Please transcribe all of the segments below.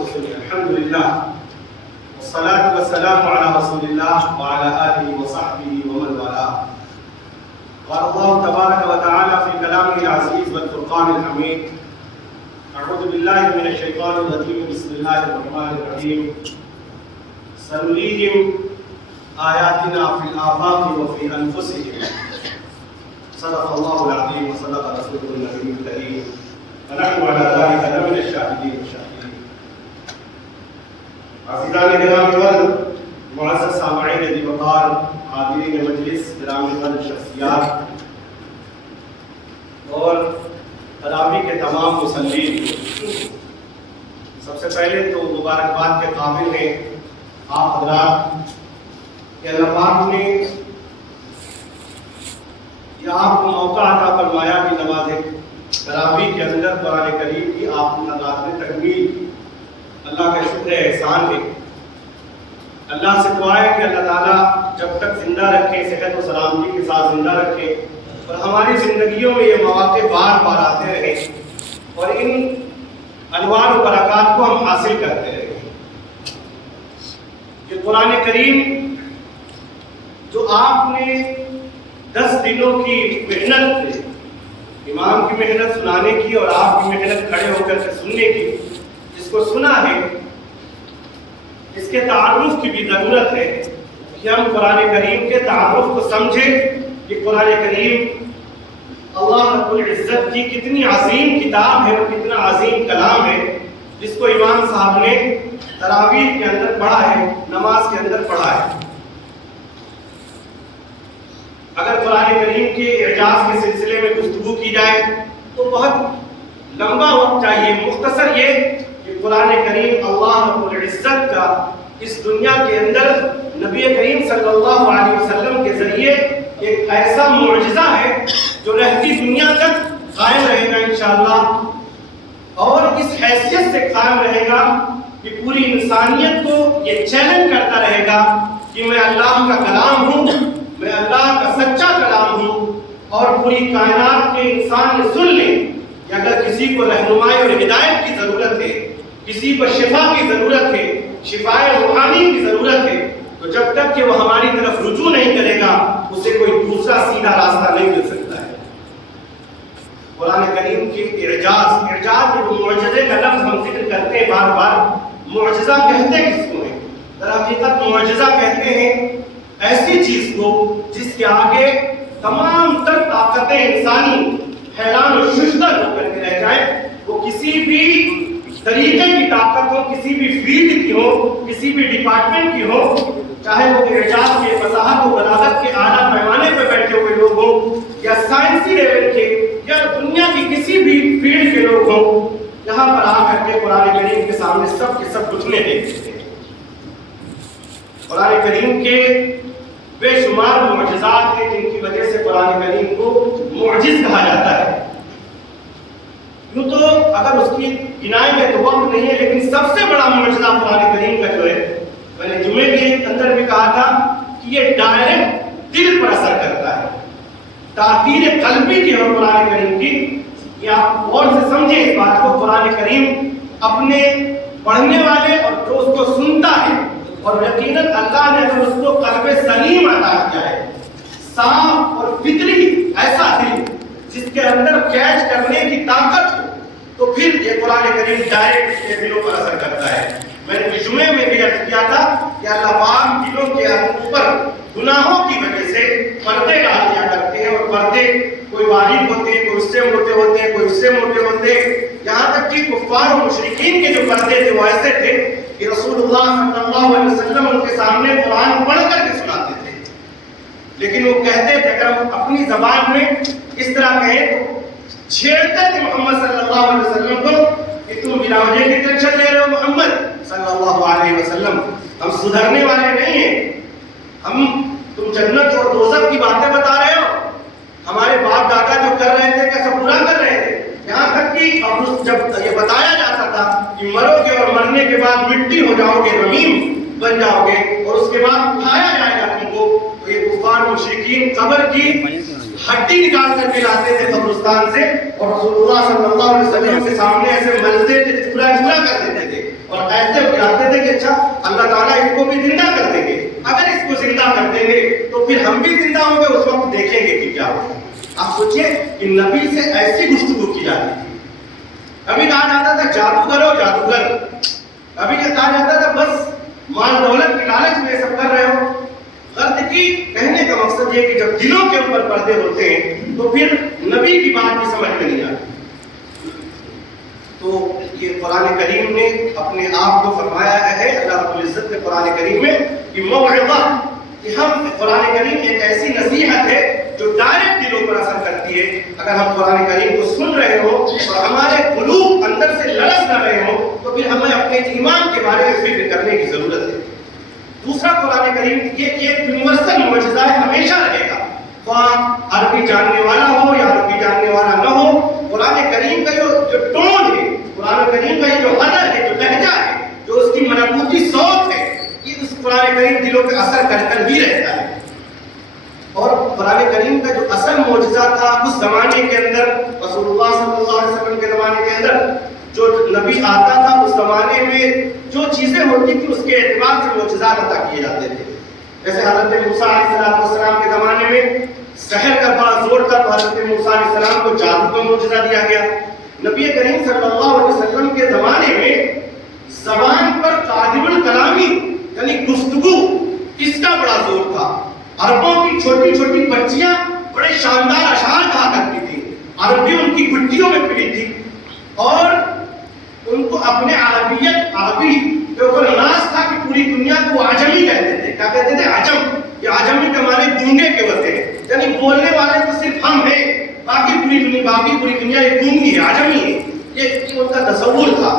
الحمد لله والصلاة والسلام على رسول الله وعلى آله وصحبه ومن والاه. قال الله تبارك وتعالى في كلامه العزيز والفرقان الحميد: أعوذ بالله من الشيطان الرجيم، بسم الله الرحمن الرحيم. سنريهم آياتنا في الآفاق وفي أنفسهم. صدق الله العظيم وصدق رسوله النبي الكريم، ونحن على ذلك لمن الشاهدين والشاهدين. عزیزان گرامی، معزز سامعین ذی وقار، حاضرین مجلس، گرامی شخصیات اور تراویح کے تمام مصلین، سب سے پہلے تو مبارکباد کے قابل ہیں آپ حضرات کہ اللہ پاک نے یہ آپ کو موقع عطا فرمایا کہ نماز تراویح کے اندر قرآن کریم کی آپ کی تعداد میں تکمیل، اللہ کا شکر احسان ہے. اللہ سے دعا ہے کہ اللہ تعالیٰ جب تک زندہ رکھے، صحت و سلامتی کے ساتھ زندہ رکھے، اور ہماری زندگیوں میں یہ مواقع بار بار آتے رہیں اور ان انوار و برکات کو ہم حاصل کرتے رہیں. یہ قرآن کریم جو آپ نے 10 دنوں کی محنت، امام کی محنت سنانے کی اور آپ کی محنت کھڑے ہو کر کے سننے کی، جس کو سنا ہے، اس کے تعارف کی بھی ضرورت ہے کہ ہم قرآن کریم کے تعارف کو سمجھیں کہ قرآن کریم اللہ رب العزت کی کتنی عظیم کتاب ہے اور کتنا عظیم کلام ہے، جس کو امام صاحب نے تراویح کے اندر پڑھا ہے، نماز کے اندر پڑھا ہے. اگر قرآن کریم کے اعجاز کے سلسلے میں گفتگو کی جائے تو بہت لمبا وقت چاہیے. مختصر یہ کہ قرآن کریم اللہ رب العزت کا اس دنیا کے اندر نبی کریم صلی اللہ علیہ وسلم کے ذریعے ایک ایسا معجزہ ہے جو رہتی دنیا تک قائم رہے گا انشاءاللہ، اور اس حیثیت سے قائم رہے گا کہ پوری انسانیت کو یہ چیلنج کرتا رہے گا کہ میں اللہ کا کلام ہوں، میں اللہ کا سچا کلام ہوں. اور پوری کائنات کے انسان نے سن لیں کہ اگر کسی کو رہنمائی اور ہدایت کی ضرورت ہے، کسی کو شفا کی ضرورت ہے، شفائے روحانی کی ضرورت ہے، تو جب تک کہ وہ ہماری طرف رجوع نہیں کرے گا اسے کوئی دوسرا سیدھا راستہ نہیں مل سکتا ہے. قرآن کریم کے اعجاز جو معجزے کا لفظ ہم ذکر کرتے ہیں بار بار، معجزہ کہتے کس کو ہیں؟ در حقیقت معجزہ کہتے ہیں ایسی چیز کو جس کے آگے تمام تر طاقتیں انسانی حیران و ششدر ہو کر کے رہ جائیں. وہ کسی بھی طریقے کی طاقت ہو، کسی بھی فیلڈ کی ہو، کسی بھی ڈپارٹمنٹ کی ہو، چاہے وہ اعجاز کے، فصاحت و بلاغت کے اعلیٰ پیمانے پہ بیٹھے ہوئے لوگ ہوں، یا سائنسی لیول کے، یا دنیا کی کسی بھی فیلڈ کے لوگ ہوں، یہاں پر آ کر کے قرآن کریم کے سامنے سب کے سب گھٹنے ٹیکتے ہیں. قرآن کریم کے بے شمار معجزات ہیں جن کی وجہ سے قرآن کریم کو معجز کہا جاتا ہے. یوں تو اگر اس کی گنائی میں تو وقت نہیں ہے، لیکن سب سے بڑا معجزہ قرآن کریم کا جو ہے، میں نے جمعے کے اندر بھی کہا تھا کہ یہ ڈائریکٹ دل پر اثر کرتا ہے. تاثیر قلبی کی ہے قرآن کریم کی. یہ آپ غور سے سمجھیں اس بات کو. قرآن کریم اپنے پڑھنے والے اور جو اس کو سنتا ہے، اور یقیناً اللہ نے اگر اس کو قلب سلیم عطا کیا ہے، صاف اور فطری ایسا دل جس کے اندر کیچ کرنے کی طاقت ہو، تو پھر یہ قرآن کریم ڈائریکٹ کے دلوں پر اثر کرتا ہے. میں نے جمعے میں بھی عرض کیا تھا کہ اللہ پاک دلوں کے اوپر گناہوں کی وجہ سے پردے ڈال دیا کرتے ہیں، اور پردے کوئی باریک ہوتے ہیں، کوئی اس سے موٹے ہوتے ہیں، کوئی اس سے موٹے ہوتے ہیں. یہاں تک کہ کفار و مشرکین کے جو پردے تھے وہ ایسے تھے کہ رسول اللہ صلی اللہ علیہ وسلم ان کے سامنے قرآن پڑھ کر کے سناتے تھے، لیکن وہ کہتے تھے، اگر ہم اپنی زبان میں اس طرح کہیں تو چھیڑتے تھے محمد صلی اللہ علیہ وسلم کو کہ تم بلا وجہ کی ٹینشن لے رہے ہو محمد صلی اللہ علیہ وسلم، ہم سدھرنے والے نہیں ہیں، تم جنت اور دوزخ کی باتیں بتا رہے ہو، ہمارے باپ دادا جو کر رہے تھے کیسا برا کر رہے تھے. یہاں تک کہ جب یہ بتایا جاتا تھا کہ مرو گے اور مرنے کے بعد مٹی ہو جاؤ گے، رمیم بن جاؤ گے، اور اس کے بعد اٹھایا جائے گا تم کو، تو یہ کفار مشرکین قبر کی ہڈی نکال کر کے لاتے تھے قبرستان سے، اور رسول اللہ صلی اللہ علیہ وسلم کے سامنے ایسے ملتے تھے، چورا چورا کر دیتے تھے، اور اچھا اللہ تعالیٰ اس کو بھی زندہ کر دیں گے، اگر اس کو زندہ کر دیں گے تو پھر ہم بھی زندہ ہوں گے، اس وقت دیکھیں گے کہ کیا ہوگا۔ آپ سوچئے کہ نبی سے ایسی گفتگو کی جاتی تھی۔ ابھی کہا جاتا تھا جادوگر ہو جادوگر، ابھی کہا جاتا تھا بس مال دولت کی لالچ میں سب کر رہے ہو۔ غرض کی کہنے کا مقصد یہ کہ جب دلوں کے اوپر پردے ہوتے ہیں تو پھر نبی کی بات بھی سمجھ میں نہیں آتی۔ تو یہ قرآن کریم نے اپنے آپ کو فرمایا ہے، اللہ رب العزت نے قرآن کریم میں کہ موعظہ، کہ ہم قرآن کریم ایک ایسی نصیحت ہے جو ڈائریکٹ دلوں پر اثر کرتی ہے۔ اگر ہم قرآن کریم کو سن رہے ہو اور ہمارے قلوب اندر سے لرز نہ رہے ہو تو پھر ہمیں اپنے ایمان کے بارے میں فکر کرنے کی ضرورت ہے۔ دوسرا قرآن کریم یہ ایک یونیورسل معجزہ ہے، ہمیشہ رہے گا، خواہ عربی جاننے والا ہو یا عربی جاننے والا نہ ہو۔ قرآن کریم کا جو ٹون ہے، قرآن کریم کا یہ جو حدر ہے، جو لہجہ ہے، جو اس کی ملکوتی صوت ہے، یہ اس قرآن کریم دلوں پہ اثر کر کر ہی رہتا ہے۔ اور قرآن کریم کا جو اصل معجزہ تھا اس زمانے کے اندر، رسول اللہ صلی اللہ علیہ وسلم کے زمانے کے اندر جو نبی آتا تھا اس زمانے میں جو چیزیں ہوتی تھی اس کے اعتبار سے معجزات عطا کیے جاتے تھے۔ جیسے حضرت موسیٰ علیہ السلام کے زمانے میں سحر کا بڑا زور تھا تو حضرت موسیٰ علیہ السلام کو جادو کا معجزہ دیا گیا۔ نبی کریم صلی اللہ علیہ وسلم کے زمانے میں زبان پر قادر الکلامی یعنی گفتگو، اس کا بڑا زور تھا۔ عربوں کی چھوٹی چھوٹی بچیاں بڑے شاندار اشعار کہا کرتی تھی، عربی ان کی گھٹیوں میں پڑی تھی اور ان کو اپنے عربی کے اوپر ناز تھا کہ پوری دنیا کو وہ عجمی کہتے تھے۔ کیا کہتے تھے؟ عجم۔ یہ عجمی کے معنی گونگے کے وجہ ہے، یعنی بولنے والے تو صرف ہم ہیں، باقی پوری دنیا یہ گونگی ہے، عجمی ہے، یہ ان کا تصور تھا۔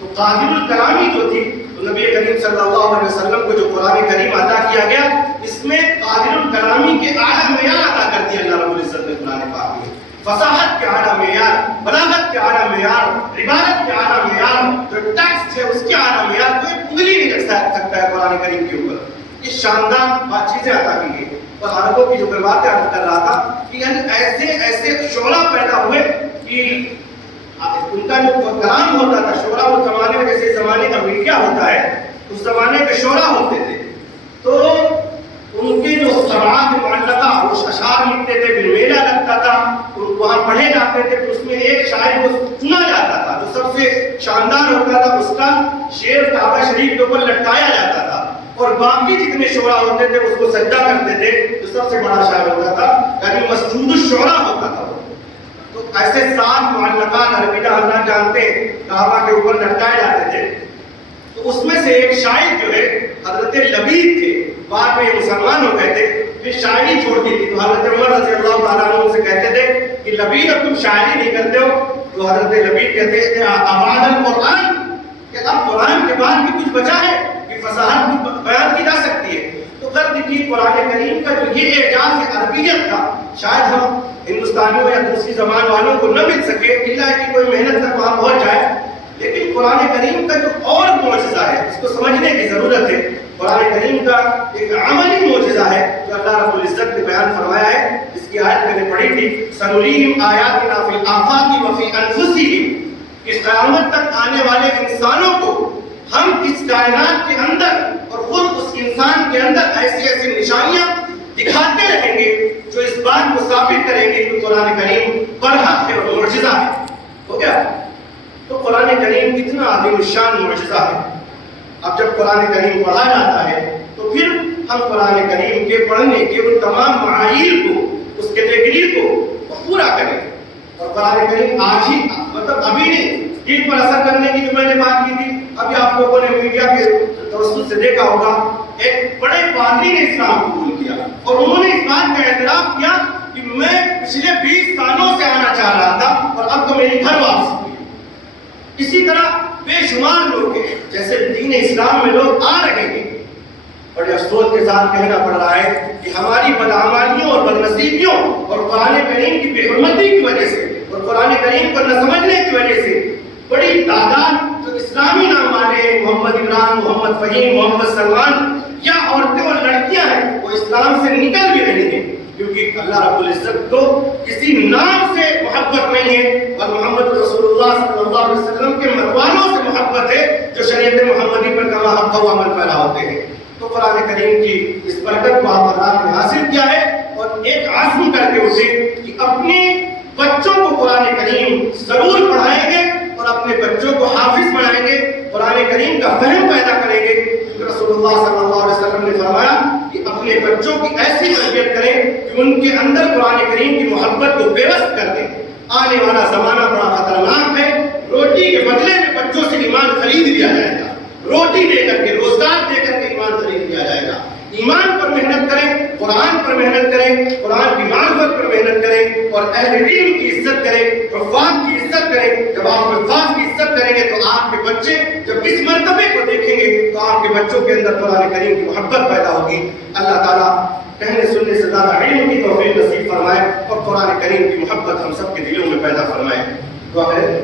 تو قادر الکلامی جو تھی تو نبی کریم صلی اللہ علیہ وسلم کو جو قرآن کریم عطا کیا گیا اس میں قادر الکلامی کے اعلیٰ معیار عطا کر دیا اللہ رب العزت نے قرآن پاک میں۔ فصاحت کے اعلیٰ معیار، بلاغت کے اعلیٰ معیار، عبارت کے اعلیٰ معیار، جو ٹیکسٹ ہے اس کے اعلیٰ معیار، کوئی انگلی نہیں رکھ سکتا ہے قرآن کریم کے اوپر۔ یہ شاندار چیزیں عطا کی گئی۔ اور عربوں کی جو میں باتیں عرض کر رہا تھا کہ یعنی ایسے شعرا پیدا ہوئے کہ ان کا جو کلام ہوتا تھا، شعرا اس زمانے میں جیسے زمانے کا میڈیا ہوتا ہے اس زمانے کے شعرا ہوتے تھے، تو ان کے جو سماعت معلقہ وہ اشعار لکھتے تھے، پھر میلہ لگتا تھا، وہاں پڑھے جاتے تھے، تو اس میں ایک شاعر کو چنا جاتا تھا جو سب سے شاندار ہوتا تھا، اس کا شعر کعبہ شریف کے اوپر لٹکایا جاتا تھا اور باقی جتنے شعرا ہوتے تھے اس کو سجدہ کرتے تھے، جو سب سے بڑا شاعر ہوتا تھا یعنی مسجود الشعراء ہوتا تھا۔ تو ایسے 7 معلقات عربی حضرات جانتے ہیں کعبہ کے اوپر لٹکائے جاتے تھے۔ تو اس میں سے ایک شاعر جو ہے حضرت لبید تھے، بعد میں یہ مسلمان ہو گئے تھے، پھر شاعری چھوڑ دی تھی، تو حضرت عمر رضی اللہ تعالیٰ عنہ سے کہتے تھے کہ لبید اب تم شاعری نہیں کرتے ہو، تو حضرت لبید کہتے تھے ابعد القرآن، کہ اب قرآن کے بعد بھی کچھ بچا ہے کہ فصاحت بیان کی جا سکتی ہے۔ تو غرض کی قرآن کریم کا جو یہ اعجاز عربیت تھا شاید ہم ہندوستانیوں یا دوسری زبان والوں کو نہ مل سکے، اللہ کی کوئی محنت تک وہاں پہنچ جائے، لیکن قرآن کریم کا جو اور معجزہ ہے اس کو سمجھنے کی ضرورت ہے۔ قرآن کریم کا ایک عملی معجزہ ہے جو اللہ رب العزت نے بیان فرمایا ہے، اس کی آیت میں نے پڑھی تھی، سنریہم آیاتنا فی الآفاق وفی انفسہم، کہ قیامت تک آنے والے انسانوں کو ہم اس کائنات کے اندر اور خود اس انسان کے اندر ایسی نشانیاں دکھاتے رہیں گے جو اس بات کو ثابت کریں گے کہ قرآن کریم برحق ہے اور معجزہ ہے۔ ہو گیا؟ تو قرآن کریم اتنا عظیم الشان معجزہ ہے۔ اب جب قرآن کریم پڑھا جاتا ہے تو پھر ہم قرآن کریم کے پڑھنے کے ان تمام معایر کو، اس کیٹیگری کو پورا کریں۔ اور قرآن کریم آج ہی مطلب ابھی نہیں، دل پر اثر کرنے کی جو میں نے بات کی تھی، ابھی آپ لوگوں نے میڈیا کے توسط سے دیکھا ہوگا، ایک بڑے پادری نے اسلام قبول کیا اور انہوں نے اس بات کا اعتراف کیا کہ میں پچھلے 20 سالوں سے آنا چاہ رہا تھا اور اب تو میری گھر واپسی ہوئی۔ اسی طرح بے شمار لوگ ہیں جیسے دین اسلام میں لوگ آ رہے ہیں، بڑے افسوس کے ساتھ کہنا پڑ رہا ہے کہ ہماری بدعمالیوں اور بدنصیبیوں اور قرآن کریم کی بے حرمتی کی وجہ سے اور قرآن کریم کو نہ سمجھنے کی وجہ سے بڑی تعداد جو اسلامی نام والے محمد عمران، محمد فہیم، محمد سلمان یا عورتیں اور لڑکیاں ہیں وہ اسلام سے نکل بھی رہی ہیں، کیونکہ اللہ رب العزت کو کسی نام سے محبت نہیں ہے اور محمد رسول اللہ صلی اللہ علیہ وسلم کے مت والوں سے محبت ہے جو شریعت محمدی پر کما حق و عمل پیدا ہوتے ہیں۔ تو قرآن کریم کی اس برکت کو آپ اللہ نے حاصل کیا ہے اور ایک عزم کر کے اسے کہ اپنے بچوں کو قرآن کریم ضرور پڑھائیں گے اور اپنے بچوں کو حافظ بنائیں گے، قرآن کریم کا فہم پیدا کریں گے۔ رسول اللہ صلی اللہ علیہ وسلم نے فرمایا کہ اپنے بچوں کی ایسی تربیت کریں کہ ان کے اندر قرآن کریم کی محبت کو پیوست کر دیں۔ آنے والا زمانہ بڑا خطرناک ہے، روٹی کے بدلے میں بچوں سے ایمان خرید لیا جائے گا، روٹی دے کر کے، روزگار دے کر کے ایمان خرید لیا جائے گا۔ ایمان پر محنت کریں، قرآن پر محنت کریں، قرآن کی معرفت پر محنت کریں اور اہل علم کی عزت کریں، حفاظ کی عزت کریں۔ جب آپ حفاظ کی عزت کریں گے تو آپ کے بچے جب اس مرتبے کو دیکھیں گے تو آپ کے بچوں کے اندر قرآن کریم کی محبت پیدا ہوگی۔ اللہ تعالیٰ کہنے سننے سے زیادہ علم کی توفیق نصیب فرمائے اور قرآن کریم کی محبت ہم سب کے دلوں میں پیدا فرمائے۔ دعا کریں۔